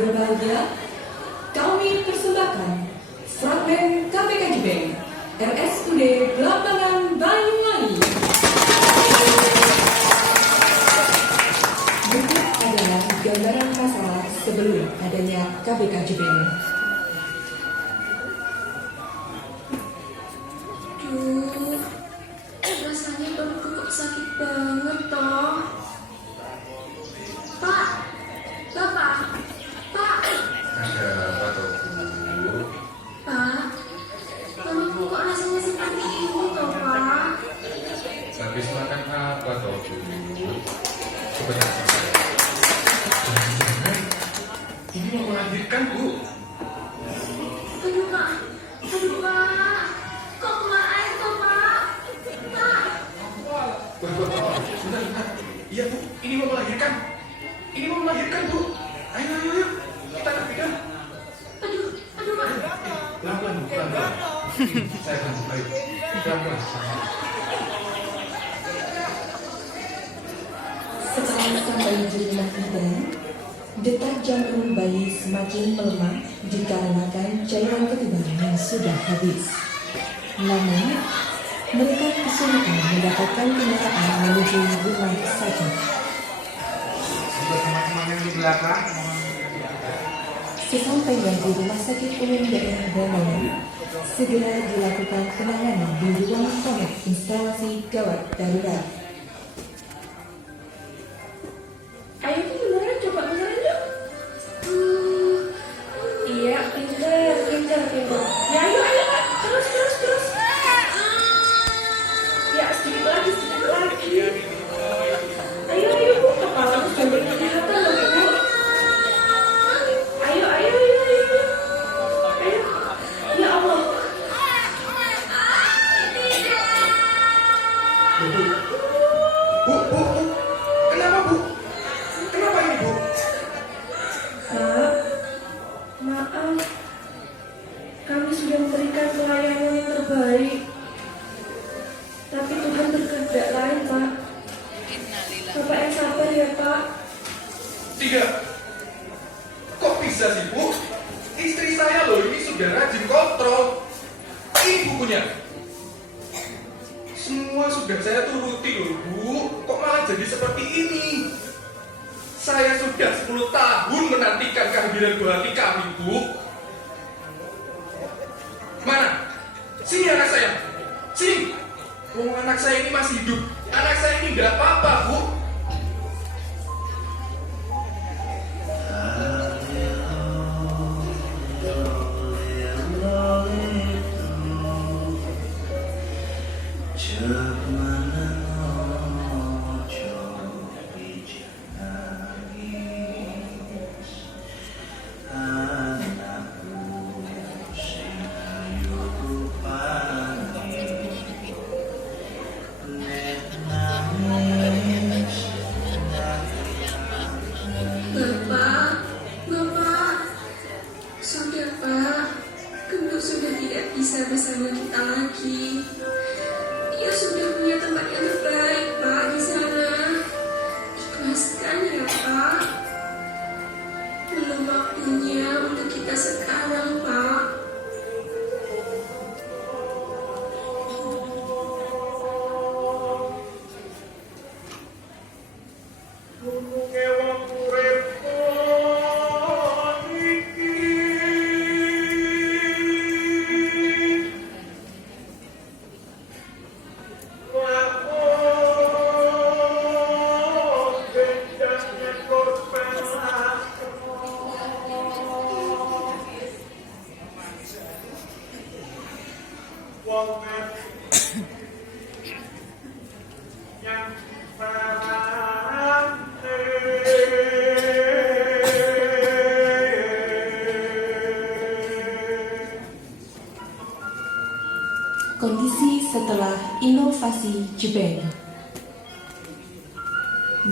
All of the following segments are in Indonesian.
berbahagia, kami persembahkan fragmen KPK Jebeng RSUD Belambangan Banyuwangi. Berikut adalah gambaran masalah sebelum adanya KPK Jebeng. Rasanya perutku kok sakit banget toh. Pak, Bapak, Pak. Ada apa toh, Bu? Pak, perutku kok rasanya seperti ini toh, Pak. Habis makan apa toh, Bu? Sebenarnya ini mau melahirkan, Bu. Aduh, Pak. Aduh, Pak. Kok keluar air toh, Pak? Pak. Bentar. Iya, Bu. Ini mau melahirkan. Ini mau melahirkan, Bu. Ayo. Kita ke bidan. Aduh, Pak. Pelan-pelan. Saya akan supaya pelan-pelan. Setelah sampai di rumah bidan, detak jantung bayi semakin melemah dikarenakan cairan ketuban yang sudah habis. Namun, mereka kesulitan mendapatkan kendaraan menuju rumah sakit. Untuk teman-teman yang di belakang, Sesampainya di rumah sakit umum daerah Banyuwangi, segera dilakukan penanganan di ruang kamar instalasi gawat darurat. Ayo beneran, coba beneran yuk. Iya, pinter. Ya, ayo, Pak. Terus. Ya, sedikit lagi. Ayo, Bu. Kepalamu sampai kelihatan loh, Bu. Ayo. Ya Allah. Bu. Kenapa, Bu? Kenapa ini, Bu? Pak, maaf. Kami sudah memberikan pelayanan yang terbaik. Tapi Tuhan berkehendak lain, Pak. Bapak yang sabar ya, Pak. Tidak. Kok bisa sih, Bu? Istri saya loh ini sudah rajin kontrol. Ini bukunya. Semua sudah saya turuti loh, Bu. Kok malah jadi seperti ini? Saya sudah 10 tahun menantikan kehadiran Bu Hati kami, Bu. Mana? Sini anak saya. Sini. Oh, anak saya ini masih hidup. Anak saya ini tidak apa-apa, Bu. Bapak, sudah Pak, Gendut sudah tidak bisa bersama kita lagi. Dia sudah punya tempat yang terbaik, Pak, di sana. Ikhlaskan ya, Pak. Belum waktunya untuk kita sekarang, Pak. Kondisi setelah inovasi Jebeng.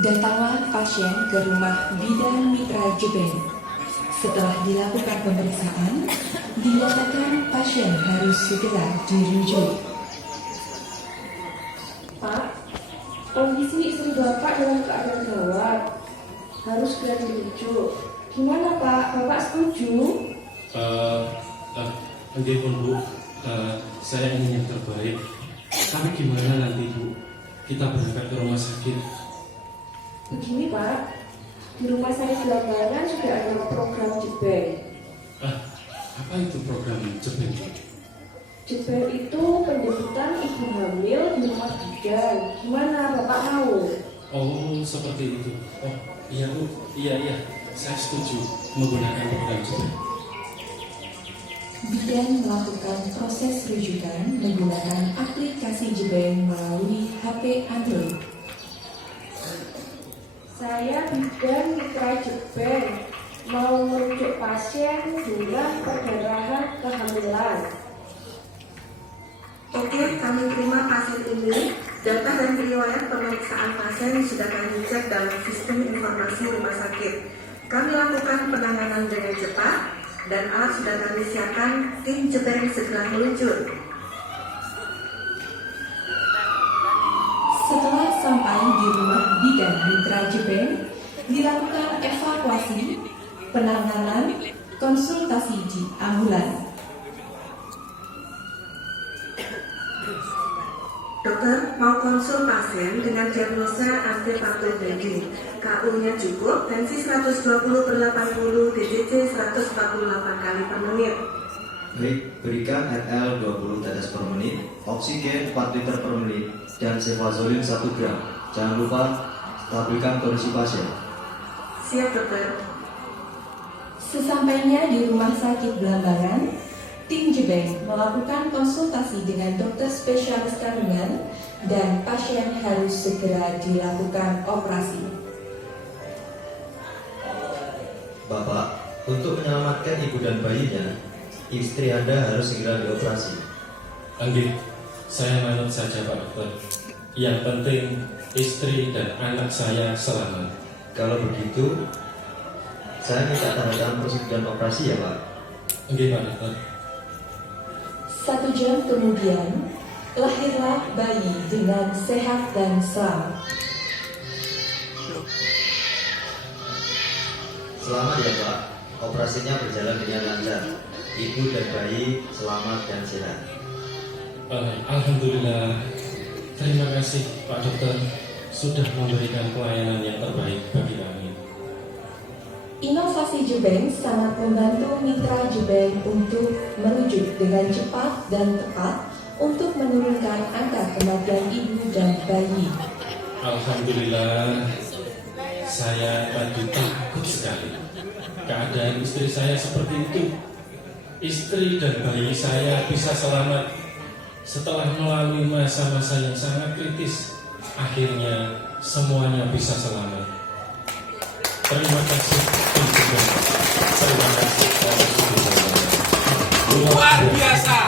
Datanglah pasien ke rumah bidan Mitra Jebeng. Setelah dilakukan pemeriksaan, dinyatakan pasien harus segera dirujuk. Pak, kondisi istri Bapak dalam keadaan gawat. Harus segera dirujuk. Gimana Pak? Bapak setuju? Nanti pun Bu, saya ingin yang terbaik. Tapi gimana nanti Bu? Kita berangkat ke rumah sakit. Begini Pak, di rumah sakit Belambangan sudah ada program Jebel. Apa itu program Jebel? Jebel itu pendebutan ibu hamil di rumah bidan. Gimana Bapak mau? Oh, seperti itu. Oh, iya Bu, iya. Saya setuju menggunakan program Jebel. Bidan melakukan proses rujukan menggunakan aplikasi Jebeng melalui HP Android. Saya bidan mitra Jebel, mau merujuk pasien dengan perdarahan kehamilan. Oke, kami terima pasien ini. Data dan riwayat pemeriksaan pasien sudah kami cek dalam sistem informasi rumah sakit. Kami lakukan penanganan dengan cepat dan alat sudah kami siapkan. Tim Jebeng segera meluncur. Setelah sampai di rumah bidan mitra Jebeng, dilakukan evakuasi, penanganan, konsultasi di ambulan. Dokter mau konsul pasien dengan diagnosa antepartum bleeding. KU-nya cukup, tensi 120/80, DCC 148 kali per menit. Baik, berikan RL 20 tetes per menit, oksigen 4 liter per menit, dan cefazolin 1 gram. Jangan lupa stabilkan kondisi pasien. Siap dokter. Sesampainya di rumah sakit Belambangan, tim Jebeng melakukan konsultasi dengan dokter spesialis kandungan dan pasien harus segera dilakukan operasi. Bapak, untuk menyelamatkan ibu dan bayinya, istri Anda harus segera dioperasi. Anggit, saya manut saja Pak Dokter. Yang penting istri dan anak saya selamat. Kalau begitu, saya minta tanda tangan persetujuan operasi ya Pak. Anggit Pak Dokter. 1 jam kemudian, lahirlah bayi dengan sehat dan selamat. Selamat ya Pak, operasinya berjalan dengan lancar. Ibu dan bayi selamat dan sehat. Alhamdulillah. Terima kasih Pak Dokter sudah memberikan pelayanan yang terbaik bagi kami. Inovasi Jebeng sangat membantu mitra Jebeng untuk merujuk dengan cepat dan tepat untuk menurunkan angka kematian ibu dan bayi. Alhamdulillah, saya tadi takut sekali. Keadaan istri saya seperti itu. Istri dan bayi saya bisa selamat setelah melalui masa-masa yang sangat kritis. Akhirnya semuanya bisa selamat. Terima kasih. Terima kasih. Luar biasa.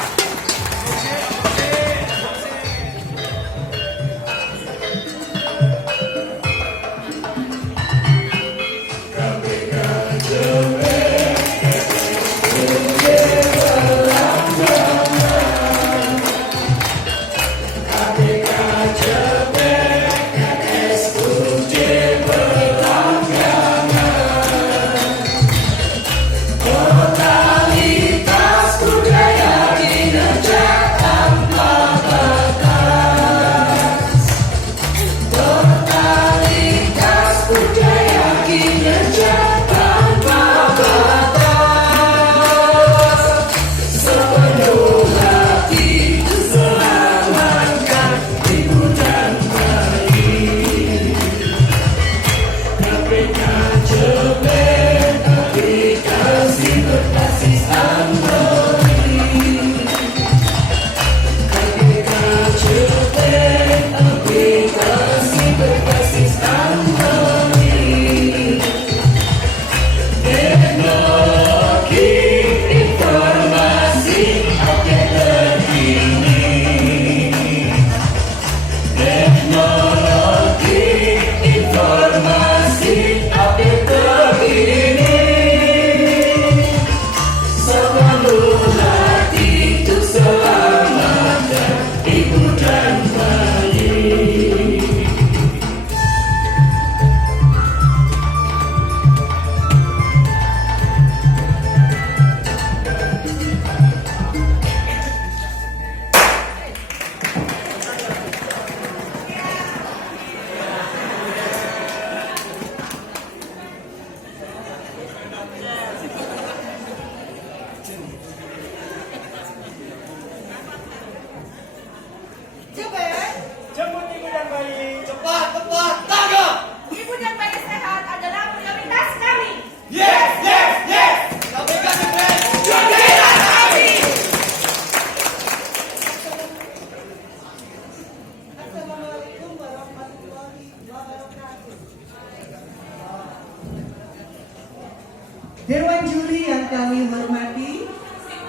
Dewan Juri yang kami hormati,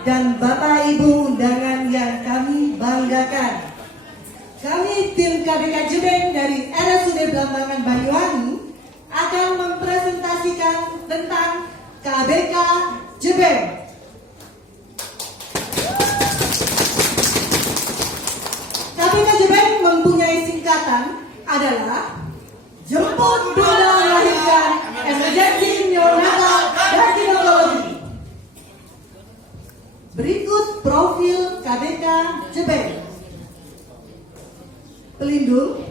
dan Bapak Ibu undangan yang kami banggakan. Kami tim KBK Jebeng dari RSUD Blambangan Banyuwangi akan mempresentasikan tentang KBK Jebeng. KBK Jebeng mempunyai singkatan adalah Jemput Dona Melahirkan Emergency Neonatal dan Ginekologi. Berikut profil KBK Jebeng. Pelindung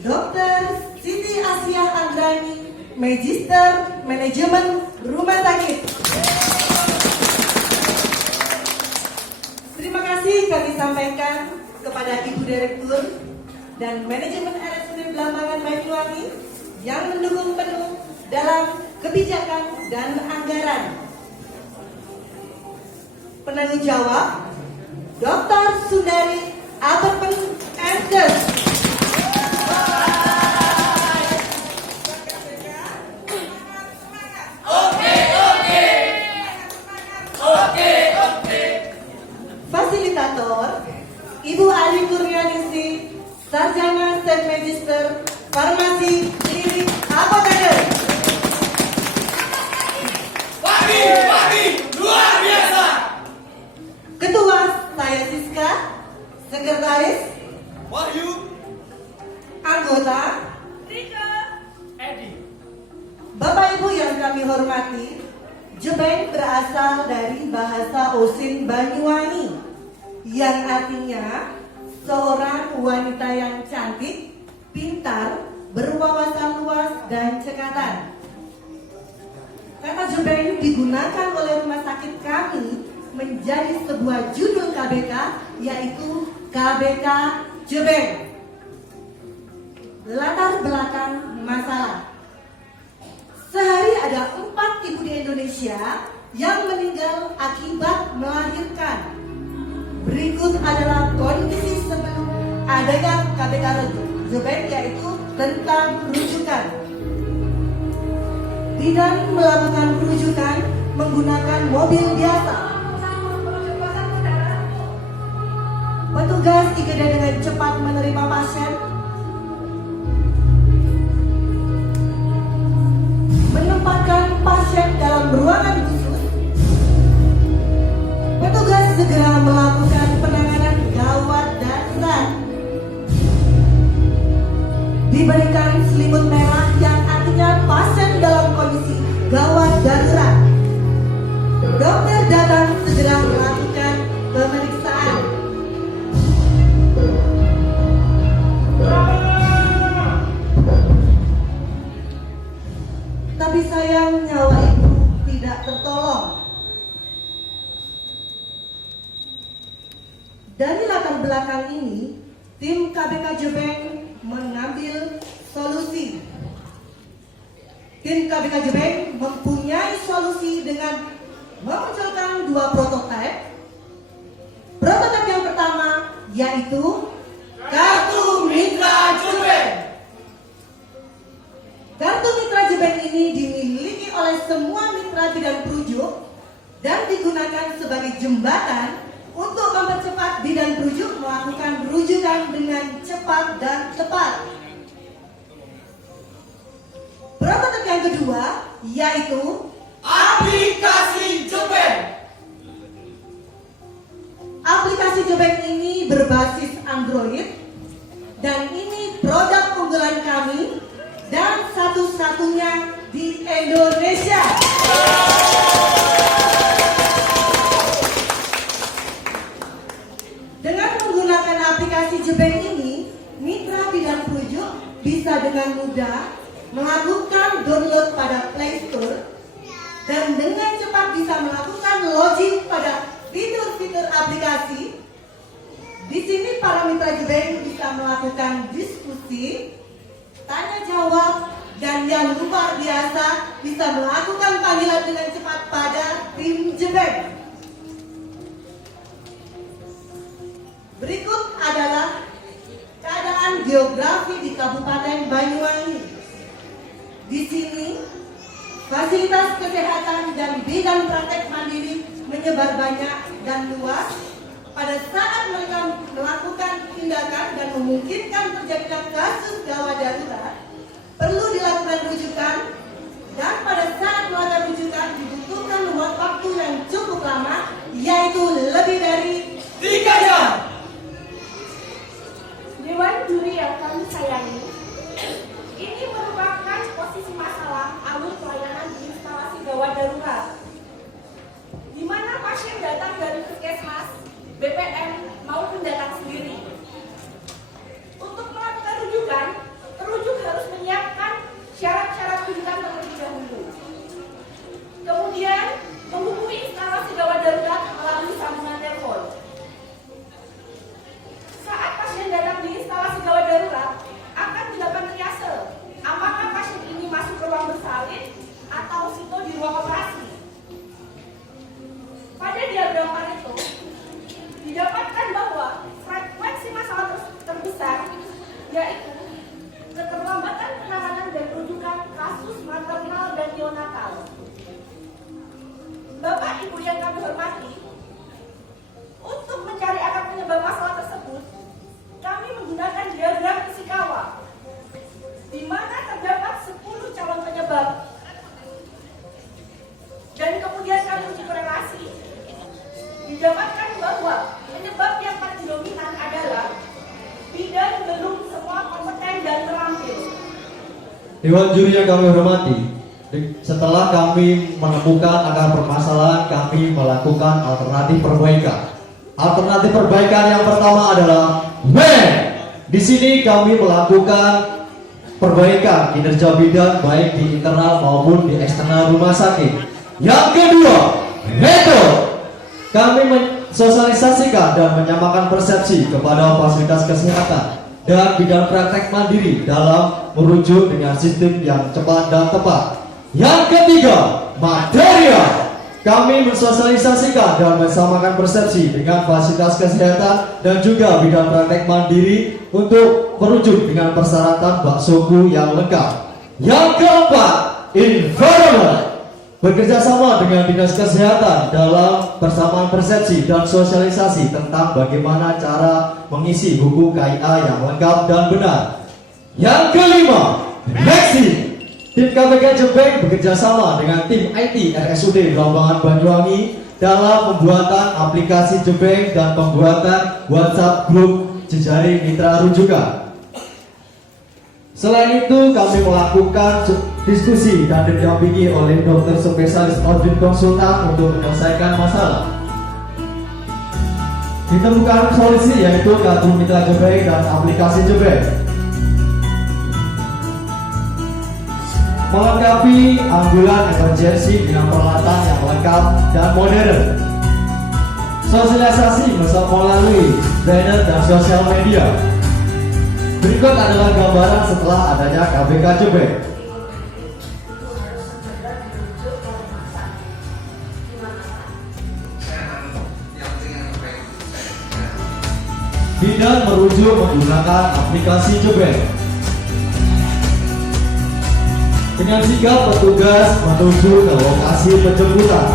Dr. Siti Asia Andrani, Magister Manajemen Rumah Sakit. Terima kasih kami sampaikan kepada Ibu Direktur dan Manajemen RSUD Blambangan Banyuwangi yang mendukung penuh dalam kebijakan dan anggaran. Penanggung jawab Dr. Sundari Aberpen Enders. Fasilitator Ibu Ari Kurnianingsih, Sarjana Stek Magister Farmasi Klinik Apoteker. Luar biasa. Ketua saya Siska, Sekretaris Wahyu, anggota Rika, Edi. Bapak Ibu yang kami hormati, Jebeng berasal dari bahasa Osing Banyuwangi yang artinya seorang wanita yang cantik, pintar, berwawasan luas dan cekatan. Kata Jebeng digunakan oleh rumah sakit kami menjadi sebuah judul KBK, yaitu KBK Jebeng. Latar belakang masalah. Sehari ada 4 ibu di Indonesia yang meninggal akibat melahirkan. Berikut adalah kondisi sebelum adanya KBK Jebeng, yaitu tentang rujukan. Bidan melakukan rujukan menggunakan mobil biasa. Petugas IGD dengan cepat menerima pasien, menempatkan pasien dalam ruangan khusus. Petugas segera melakukan penanganan gawat darurat. Diberikan selimut merah yang artinya pasien dalam kondisi gawat darurat. Dokter datang segera melakukan pemeriksaan. Tapi sayang nyawa ibu tidak tertolong. Dari latar belakang ini, tim KBK Jebeng mengambil solusi. Tim KBK Jebeng mempunyai solusi dengan memunculkan 2 prototipe. Prototipe yang pertama yaitu Kartu Mitra Jebeng. Kartu Mitra Jebeng ini dimiliki oleh semua mitra bidan perujuk dan digunakan sebagai jembatan untuk mempercepat bidan perujuk melakukan rujukan dengan cepat dan tepat. Prototipe yang kedua yaitu Aplikasi Jebeng. aplikasi Jebeng ini berbasis Android dan ini produk unggulan kami dan satu-satunya di Indonesia. Dengan menggunakan aplikasi Jebeng ini, mitra bidan perujuk bisa dengan mudah melakukan download pada Play Store dan dengan cepat bisa melakukan login pada fitur-fitur aplikasi. Di sini para mitra Jebeng bisa melakukan diskusi, tanya jawab, dan yang luar biasa bisa melakukan panggilan dengan cepat pada tim Jebeng. Berikut adalah keadaan geografi di Kabupaten Banyuwangi. Di sini Fasilitas kesehatan dan bidang praktek mandiri menyebar banyak dan luas. Pada saat mereka melakukan tindakan dan memungkinkan terjadinya kasus gawat darurat, perlu dilakukan rujukan, dan pada saat melakukan rujukan dibutuhkan waktu yang cukup lama, yaitu lebih dari 3 jam. Dewan juri yang kami sayangi, ini merupakan posisi masalah alur pelayanan di instalasi gawat darurat, di mana pasien datang dari puskesmas, BPM maupun datang sendiri. Untuk melakukan rujukan, perujuk harus menyiapkan syarat-syarat rujukan terlebih dahulu. Kemudian menghubungi instalasi gawat darurat melalui sambungan telepon. Saat pasien datang di instalasi gawat darurat, akan dilakukan triase. Apakah pasien ini masuk ke ruang bersalin atau situ di ruang operasi? Pada diagram Pareto, didapatkan bahwa frekuensi masalah terbesar yaitu keterlambatan penanganan dan rujukan kasus maternal dan neonatal. Bapak Ibu yang kami hormati, untuk mencari akar penyebab masalah tersebut, kami menggunakan diagram Ishikawa, di mana terdapat 10 calon penyebab. Dan kemudian kami uji korelasi, didapatkan bahwa penyebab yang paling dominan adalah bidan belum semua kompeten dan terampil. Dewan juri yang kami hormati, setelah kami menemukan akar permasalahan, kami melakukan alternatif perbaikan. Alternatif perbaikan yang pertama adalah B. Di sini kami melakukan perbaikan kinerja bidan baik di internal maupun di eksternal rumah sakit. Yang kedua, metode. Kami mensosialisasikan dan menyamakan persepsi kepada fasilitas kesehatan dan bidang praktek mandiri dalam merujuk dengan sistem yang cepat dan tepat. Yang ketiga, material. Kami mensosialisasikan dan mensamakan persepsi dengan fasilitas kesehatan dan juga bidang praktek mandiri untuk merujuk dengan persyaratan baksoku yang lengkap. Yang keempat, environment. Bekerja sama dengan dinas kesehatan dalam persamaan persepsi dan sosialisasi tentang bagaimana cara mengisi buku KIA yang lengkap dan benar. Yang kelima, direksi. Tim KPK Jebeng bekerja sama dengan tim IT RSUD Blambangan Banyuwangi dalam pembuatan aplikasi Jebeng dan pembuatan WhatsApp grup jejaring mitra rujukan. Selain itu, kami melakukan diskusi dan didampingi oleh dokter spesialis audit konsultan untuk menyelesaikan masalah. Ditemukan solusi yaitu kartu mitra Jebeng dan aplikasi Jebeng. Melengkapi ambulan emergency dengan peralatan yang lengkap dan modern. Sosialisasi melalui banner dan sosial media. Berikut adalah gambaran setelah adanya KPK Jebeng. Bidan merujuk menggunakan aplikasi Jebeng. Dengan sigap petugas menuju ke lokasi penjemputan.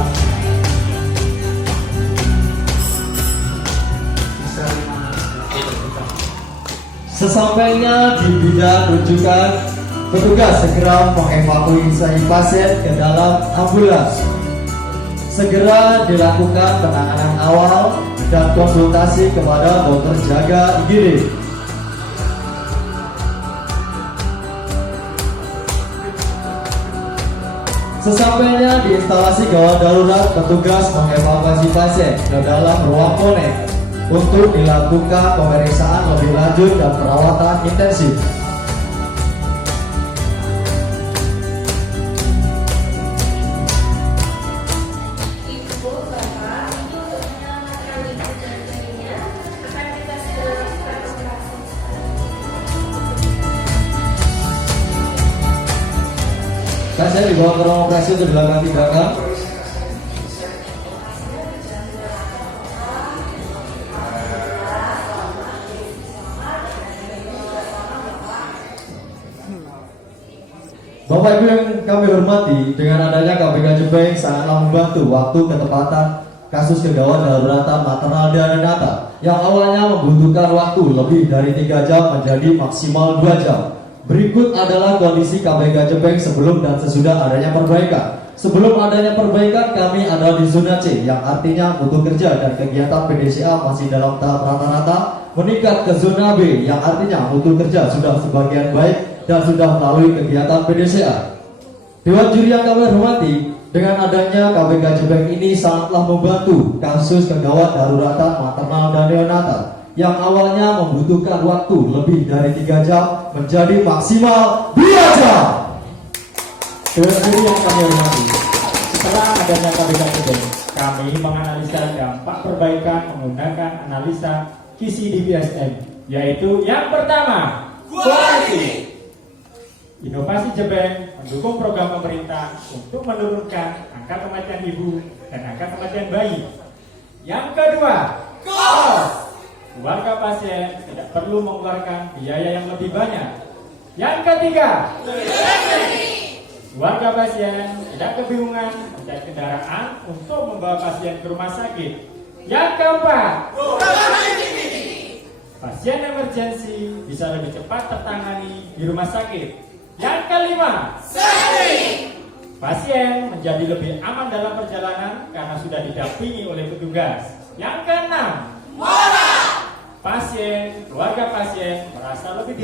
Sesampainya di bidan rujukan, petugas segera mengevakuasi pasien ke dalam ambulans. Segera dilakukan penanganan awal dan konsultasi kepada dokter jaga IGD. Sesampainya di instalasi gawat darurat, petugas mengevakuasi pasien ke dalam ruang konek untuk dilakukan pemeriksaan lebih lanjut dan perawatan intensif. Ibu, Bapak, ini untuk menyelamatkan ibu dan bayinya akan kita segera lakukan operasi. Pasien dibawa ke ruang operasi untuk dilakukan tindakan. Bapak Ibu yang kami hormati, dengan adanya KPK Jepeng sangatlah membantu waktu ketepatan kasus kegawat daruratan maternal dan neonatal yang awalnya membutuhkan waktu lebih dari 3 jam menjadi maksimal 2 jam. Berikut adalah kondisi KPK Jepeng sebelum dan sesudah adanya perbaikan. Sebelum adanya perbaikan, kami ada di zona C, yang artinya mutu kerja dan kegiatan PDCA masih dalam tahap rata-rata, meningkat ke zona B, yang artinya mutu kerja sudah sebagian baik dan sudah melalui kegiatan PDCA. Dewan juri yang kami hormati, dengan adanya KPK Jepeng ini sangatlah membantu kasus kegawat daruratan maternal dan neonatal yang awalnya membutuhkan waktu lebih dari 3 jam menjadi maksimal 2 jam. Dewan juri yang kami hormati, setelah adanya KPK Jepeng, kami menganalisa dampak perbaikan menggunakan analisa KISI DBSM, yaitu yang pertama, quality. Inovasi Jepeng mendukung program pemerintah untuk menurunkan angka kematian ibu dan angka kematian bayi. Yang kedua, cost. Keluarga pasien tidak perlu mengeluarkan biaya yang lebih banyak. Yang ketiga, keluarga pasien tidak kebingungan mencari kendaraan untuk membawa pasien ke rumah sakit. Yang keempat, pasien emergensi bisa lebih cepat tertangani di rumah sakit. Yang kelima, pasien menjadi lebih aman dalam perjalanan karena sudah didampingi oleh petugas. Yang keenam, pasien, keluarga pasien merasa lebih